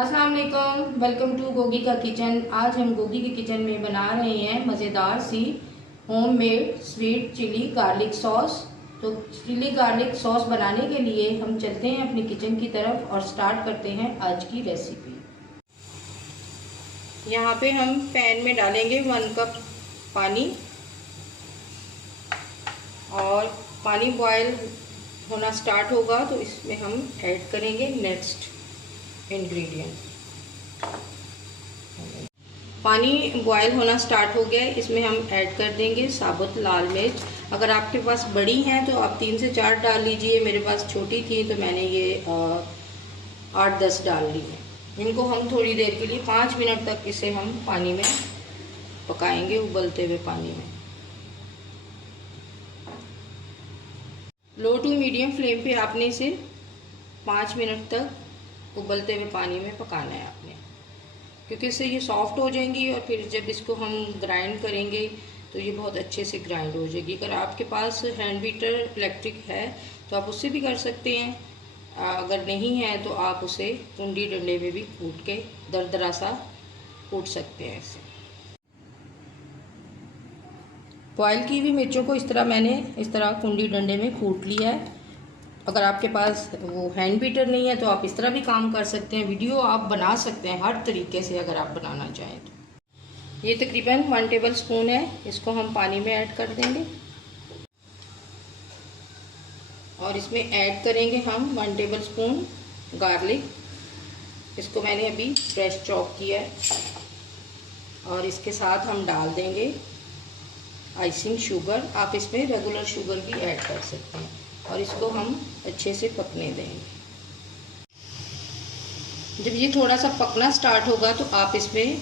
अस्सलाम वालेकुम, welcome to Gogi का किचन। आज हम गोगी के किचन में बना रहे हैं मज़ेदार सी homemade sweet chilli garlic sauce. तो चिली गार्लिक सॉस बनाने के लिए हम चलते हैं अपनी किचन की तरफ और स्टार्ट करते हैं आज की रेसिपी। यहाँ पे हम पैन में डालेंगे 1 कप पानी और पानी बॉयल होना स्टार्ट होगा तो इसमें हम ऐड करेंगे नेक्स्ट इंग्रेडिएंट। पानी बॉयल होना स्टार्ट हो गया है, इसमें हम ऐड कर देंगे साबुत लाल मिर्च। अगर आपके पास बड़ी हैं तो आप 3 से 4 डाल लीजिए। मेरे पास छोटी थी तो मैंने ये 8-10 डाल ली है। इनको हम थोड़ी देर के लिए 5 मिनट तक इसे हम पानी में पकाएंगे, उबलते हुए पानी में। लो टू मीडियम फ्लेम पे आपने इसे 5 मिनट तक उबलते हुए पानी में पकाना है आपने, क्योंकि इससे ये सॉफ्ट हो जाएंगी और फिर जब इसको हम ग्राइंड करेंगे तो ये बहुत अच्छे से ग्राइंड हो जाएगी। अगर आपके पास हैंड बीटर इलेक्ट्रिक है तो आप उससे भी कर सकते हैं, अगर नहीं है तो आप उसे कुंडी डंडे में भी कूट के दरदरा सा कूट सकते हैं। इसे बॉयल की हुई मिर्चों को मैंने इस तरह कुंडी डंडे में कूट लिया है। अगर आपके पास वो हैंड बीटर नहीं है तो आप इस तरह भी काम कर सकते हैं। वीडियो आप बना सकते हैं हर तरीके से अगर आप बनाना चाहें तो। ये तकरीबन 1 टेबल स्पून है, इसको हम पानी में ऐड कर देंगे और इसमें ऐड करेंगे हम 1 टेबल स्पून गार्लिक। इसको मैंने अभी फ्रेश चॉप किया है और इसके साथ हम डाल देंगे आइसिंग शुगर। आप इसमें रेगुलर शुगर भी ऐड कर सकते हैं और इसको हम अच्छे से पकने देंगे। जब ये थोड़ा सा पकना स्टार्ट होगा तो आप इसमें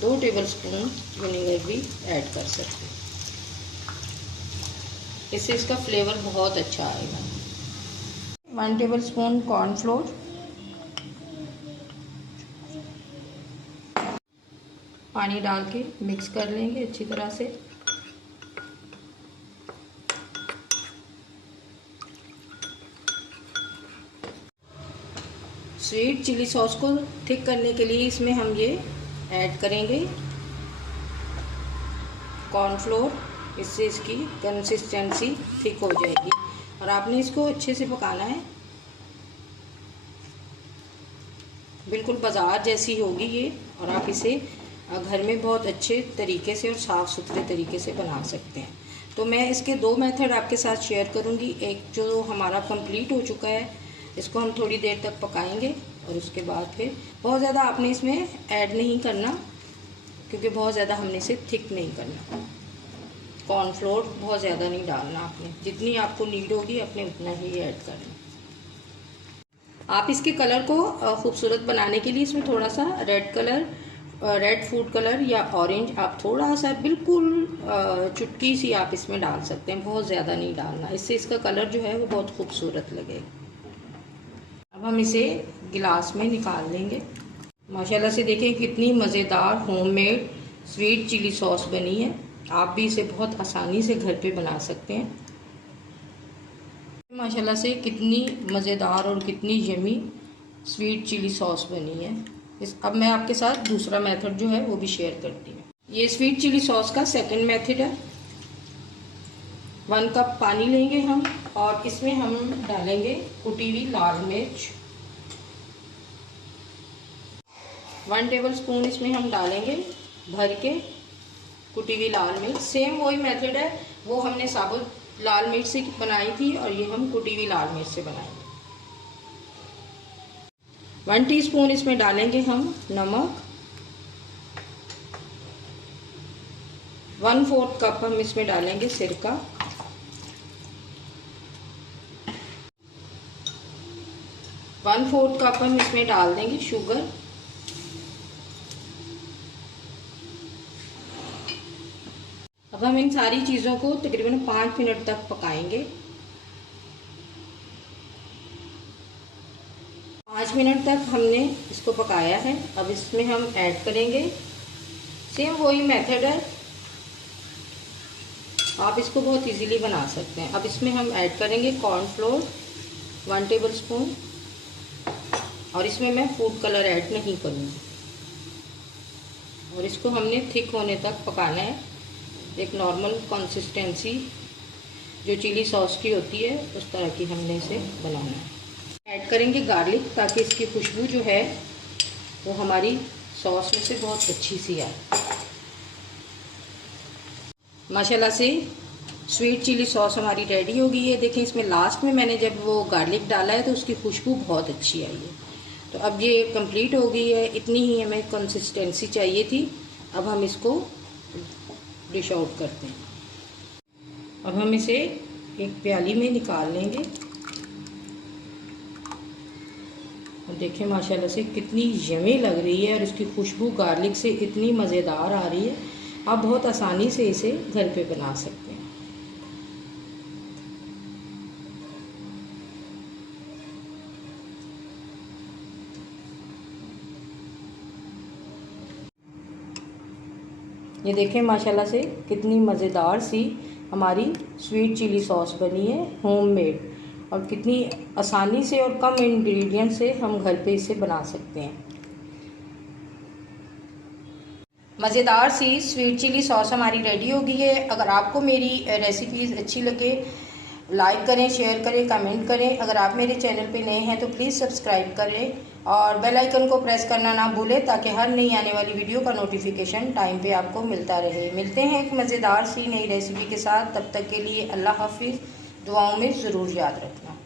2 टेबल स्पून विनेगर भी ऐड कर सकते हैं, इससे इसका फ्लेवर बहुत अच्छा आएगा। 1 टेबल स्पून कॉर्नफ्लोर, पानी डाल के मिक्स कर लेंगे अच्छी तरह से। स्वीट चिली सॉस को थिक करने के लिए इसमें हम ये ऐड करेंगे कॉर्नफ्लोर, इससे इसकी कंसिस्टेंसी थिक हो जाएगी और आपने इसको अच्छे से पकाना है, बिल्कुल बाज़ार जैसी होगी ये। और आप इसे घर में बहुत अच्छे तरीके से और साफ़ सुथरे तरीके से बना सकते हैं। तो मैं इसके 2 मेथड आपके साथ शेयर करूंगी। एक जो हमारा कंप्लीट हो चुका है, इसको हम थोड़ी देर तक पकाएंगे और उसके बाद फिर बहुत ज़्यादा आपने इसमें ऐड नहीं करना, क्योंकि बहुत ज़्यादा हमने इसे थिक नहीं करना। कॉर्नफ्लोर बहुत ज़्यादा नहीं डालना आपने, जितनी आपको नीड होगी अपने उतना ही ऐड करना। आप इसके कलर को खूबसूरत बनाने के लिए इसमें थोड़ा सा रेड फूड कलर या ऑरेंज आप थोड़ा सा बिल्कुल चुटकी सी आप इसमें डाल सकते हैं, बहुत ज़्यादा नहीं डालना, इससे इसका कलर जो है वो बहुत खूबसूरत लगेगा। अब हम इसे गिलास में निकाल लेंगे। माशाल्लाह से देखें कितनी मज़ेदार होममेड स्वीट चिली सॉस बनी है। आप भी इसे बहुत आसानी से घर पे बना सकते हैं। माशाल्लाह से कितनी मज़ेदार और कितनी यमी स्वीट चिली सॉस बनी है। अब मैं आपके साथ दूसरा मेथड जो है वो भी शेयर करती हूँ। ये स्वीट चिली सॉस का सेकंड मेथड है। 1 कप पानी लेंगे हम और इसमें हम डालेंगे कुटी हुई लाल मिर्च। 1 टेबल स्पून इसमें हम डालेंगे भर के कुटी हुई लाल मिर्च। सेम वही मेथड है, वो हमने साबुत लाल मिर्च से बनाई थी और ये हम कुटी हुई लाल मिर्च से बनाएंगे। 1 टीस्पून इसमें डालेंगे हम नमक। 1/4 कप हम इसमें डालेंगे सिरका। 1/4 कप हम इसमें डाल देंगे शुगर। अब हम इन सारी चीज़ों को तकरीबन 5 मिनट तक पकाएंगे। 5 मिनट तक हमने इसको पकाया है। अब इसमें हम ऐड करेंगे, सेम वही मेथड है, आप इसको बहुत इजीली बना सकते हैं। अब इसमें हम ऐड करेंगे कॉर्नफ्लोर 1 टेबल स्पून, और इसमें मैं फूड कलर ऐड नहीं करूँगी। और इसको हमने थिक होने तक पकाना है। एक नॉर्मल कंसिस्टेंसी जो चिली सॉस की होती है उस तरह की हमने इसे बनाना है। ऐड करेंगे गार्लिक ताकि इसकी खुशबू जो है वो हमारी सॉस में से बहुत अच्छी सी आए। माशाल्लाह से स्वीट चिली सॉस हमारी रेडी हो गई है। देखें इसमें लास्ट में मैंने जब वो गार्लिक डाला है तो उसकी खुशबू बहुत अच्छी आई है। तो अब ये कंप्लीट हो गई है, इतनी ही हमें कंसिस्टेंसी चाहिए थी। अब हम इसको डिश आउट करते हैं। अब हम इसे एक प्याली में निकाल लेंगे। और देखें माशाल्लाह से कितनी यमी लग रही है और इसकी खुशबू गार्लिक से इतनी मज़ेदार आ रही है। आप बहुत आसानी से इसे घर पे बना सकते हैं। ये देखें माशाल्लाह से कितनी मज़ेदार सी हमारी स्वीट चिली सॉस बनी है होममेड, और कितनी आसानी से और कम इंग्रेडिएंट से हम घर पे इसे बना सकते हैं। मज़ेदार सी स्वीट चिली सॉस हमारी रेडी हो गई है। अगर आपको मेरी रेसिपीज़ अच्छी लगे लाइक करें, शेयर करें, कमेंट करें। अगर आप मेरे चैनल पे नए हैं तो प्लीज़ सब्सक्राइब करें और बेल आइकन को प्रेस करना ना भूलें ताकि हर नई आने वाली वीडियो का नोटिफिकेशन टाइम पे आपको मिलता रहे। मिलते हैं एक मज़ेदार सी नई रेसिपी के साथ। तब तक के लिए अल्लाह हाफिज़। दुआओं में ज़रूर याद रखना।